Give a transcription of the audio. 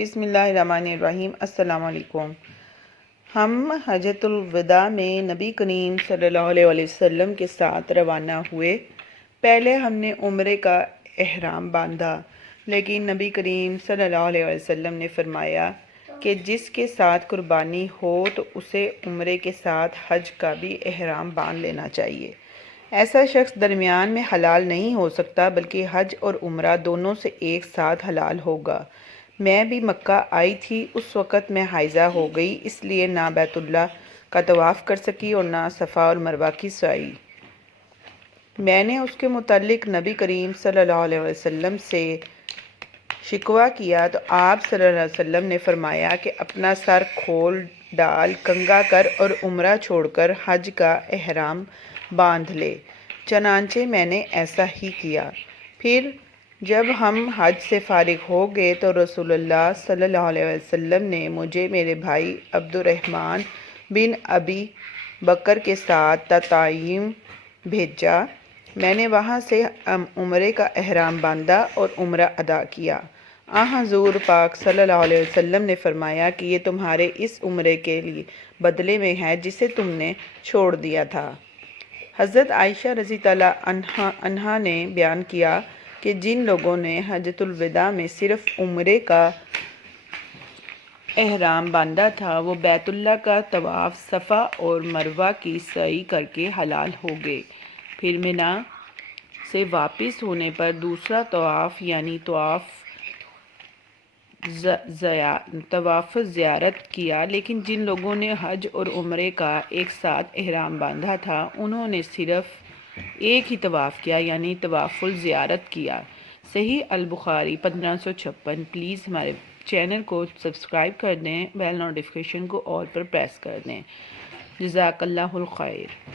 بسم اللہ الرحمن الرحیم۔ السلام علیکم۔ ہم حجۃ الوداع میں نبی کریم صلی اللہ علیہ وسلم کے ساتھ روانہ ہوئے۔ پہلے ہم نے عمرے کا احرام باندھا، لیکن نبی کریم صلی اللہ علیہ وسلم نے فرمایا کہ جس کے ساتھ قربانی ہو تو اسے عمرے کے ساتھ حج کا بھی احرام باندھ لینا چاہیے۔ ایسا شخص درمیان میں حلال نہیں ہو سکتا، بلکہ حج اور عمرہ دونوں سے ایک ساتھ حلال ہوگا۔ میں بھی مکہ آئی تھی، اس وقت میں حائضہ ہو گئی، اس لیے نہ بیت اللہ کا طواف کر سکی اور نہ صفا اور مروہ کی سعی۔ میں نے اس کے متعلق نبی کریم صلی اللہ علیہ وسلم سے شکوہ کیا تو آپ صلی اللہ علیہ وسلم نے فرمایا کہ اپنا سر کھول ڈال، کنگھا کر اور عمرہ چھوڑ کر حج کا احرام باندھ لے۔ چنانچہ میں نے ایسا ہی کیا۔ پھر جب ہم حج سے فارغ ہو گئے تو رسول اللہ صلی اللہ علیہ وسلم نے مجھے میرے بھائی عبد الرحمن بن ابی بکر کے ساتھ تطائم بھیجا۔ میں نے وہاں سے عمرے کا احرام باندھا اور عمرہ ادا کیا۔ حضور پاک صلی اللہ علیہ وسلم نے فرمایا کہ یہ تمہارے اس عمرے کے لیے بدلے میں ہے جسے تم نے چھوڑ دیا تھا۔ حضرت عائشہ رضی اللہ عنہا نے بیان کیا کہ جن لوگوں نے حجۃ الوداع میں صرف عمرے کا احرام باندھا تھا، وہ بیت اللہ کا طواف، صفا اور مروہ کی سعی کر کے حلال ہو گئے۔ پھر منا سے واپس ہونے پر دوسرا طواف یعنی طواف زیارت کیا، لیکن جن لوگوں نے حج اور عمرے کا ایک ساتھ احرام باندھا تھا، انہوں نے صرف ایک ہی طواف کیا یعنی طواف الزیارت کیا۔ صحیح البخاری 1556۔ پلیز ہمارے چینل کو سبسکرائب کر دیں، بیل نوٹیفیکیشن کو آل پر پریس کر دیں۔ جزاک اللہ الخیر۔